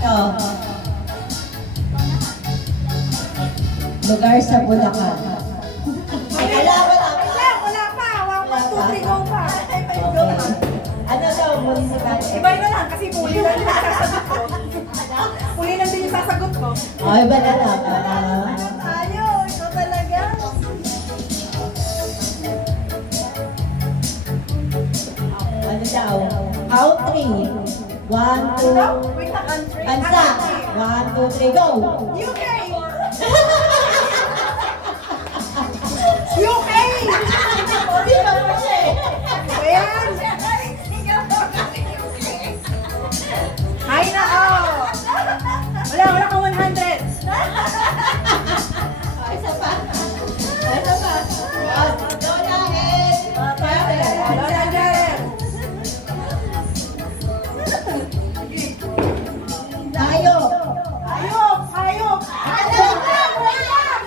Ito. Lugar sa Bulacan. Wala pa. 1, 2, 3, go pa. Okay. Ano daw, municipality? Iba na lang kasi huli lang din yung sasagot ko. Huli lang din yung sasagot ko. Ay, iba na lang. Tayo, ito talaga. Ano daw? Country. 1, 2. Wait na, country. Bansa. 1, 2, 3, go! UK! UK! Hindi pa po siya eh. Ayan! Ay na, oh! Wala kang 100. Isa pa. Lola and Karen. Lola Jaren. Tayo. Hayop!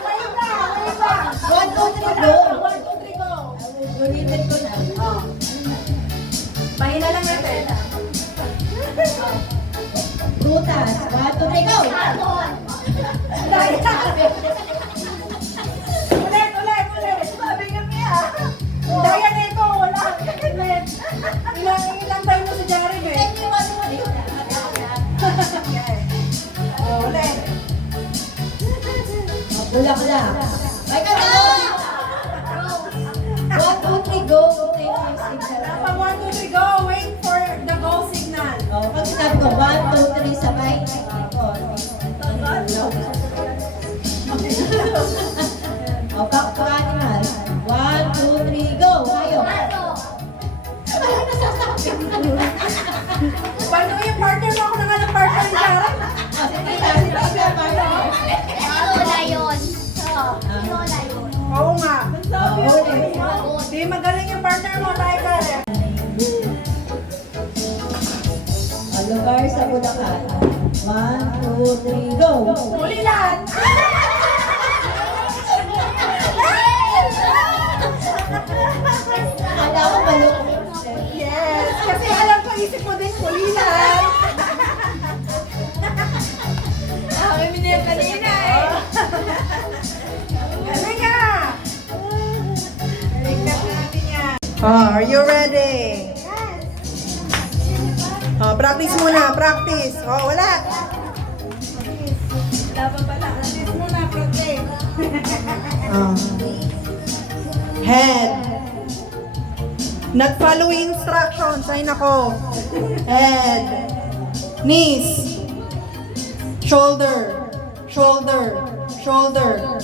Wait lang! 1, 2, 3, go! 1, 2, 3, go! Ulitin ko na. Mahina lang natin. Prutas. 1, 2, 3, go! Ulit. Sabi nga niya. Daya nito, wala. Ulit. Ilang tayo mo si Jared eh. Ulit. Bulak-bulak. Ay, ka na! 1, 2, 3, go! Pag 1, 2, 3, go. Wait for the go signal. Pag sinabi ko, 1, 2, 3, sabay. O, pa-animal. 1, 2, 3, go! Tayo. Paano yung partner mo? Ako na nga ng partner ni Jared. Oo nga. Di magaling yung partner mo, tayo Jared. Lugar sa Bulacan. 1, 2, 3, go! Ulilan! Akala ko malungkot. Yes! Kasi alam ko, isip mo din, ulilan! Kami minil kanina eh! Galing nga! Tingnan natin yan. Are you ready? Practice muna, practice. Wala. Wala pa pala. Practice muna, practice. Head. Nag-follow instructions. Ay nako. Head. Knees. Shoulder.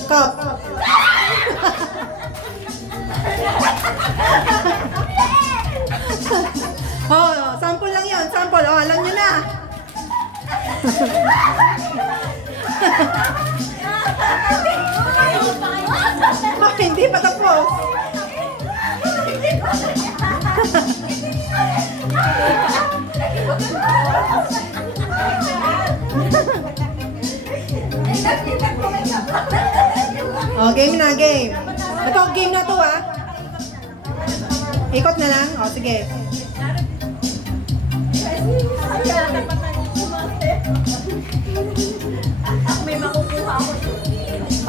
Cup. Sample lang yun. Sample. Alam nyo na. Hindi pa tapos. Game na, game. Ito, game na to Ikot na lang. Sige. May makukuha ako.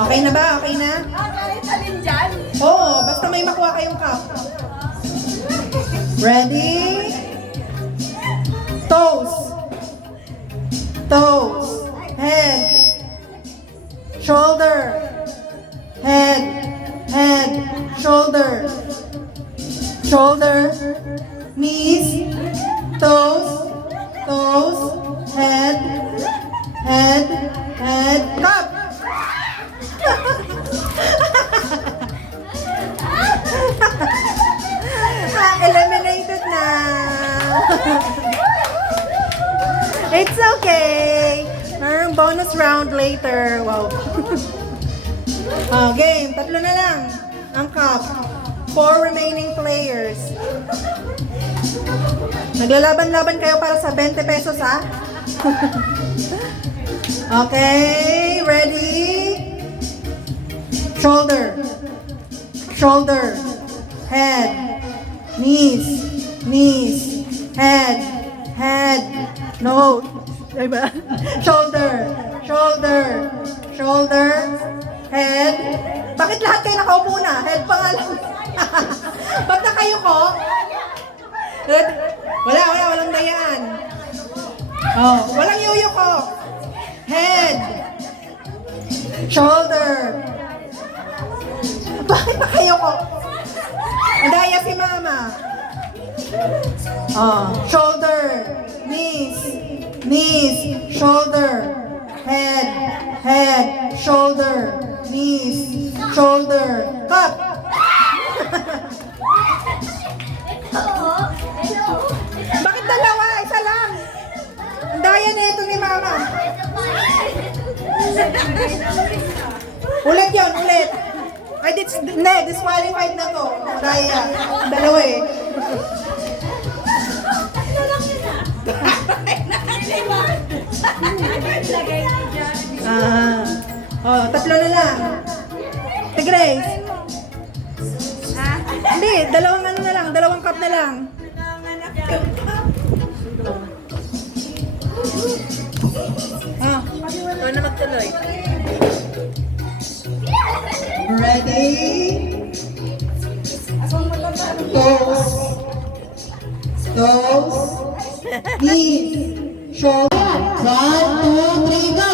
Okay na ba? Okay na? Kahit alin dyan? Oo, basta may makuha kayong cup. Ready? Toes. Head. Shoulder. Head. Shoulder. Knees. Toes. Head. Cup. Eliminated na. It's okay. Merong bonus round later. Wow. Game. 3 na lang. Ang cup. 4 remaining players. Naglalaban-laban kayo para sa 20 pesos, Okay. Ready? Shoulder. Head. Knees. Head. Nose. Diba? Shoulder. Shoulder. Shoulder. Head. Bakit lahat kayo nakaupo na? Head pa nga lang. Ba't na kayo ko? Head. Walang dayaan. Oh, walang yuyo ko. Head. Shoulder. Bakit na kayo ko? Daya si mama. Oh, shoulder. Knees. Knees. Shoulder. Head. Head. Shoulder. Knees. Shoulder. Cut. Bakit dalawa? Isa lang. Ang daya na ito ni mama. Ulit yun, ulit. Ay, disqualified na to. Daya. Dalawa eh. Oh, tatlo na lang. Te Grace. Hindi, dalawang ano na lang, dalawang cup na lang. Ano na magtuloy? Ready? Toes. Toes. Knees. Shoulder. 1, 2, 3, go!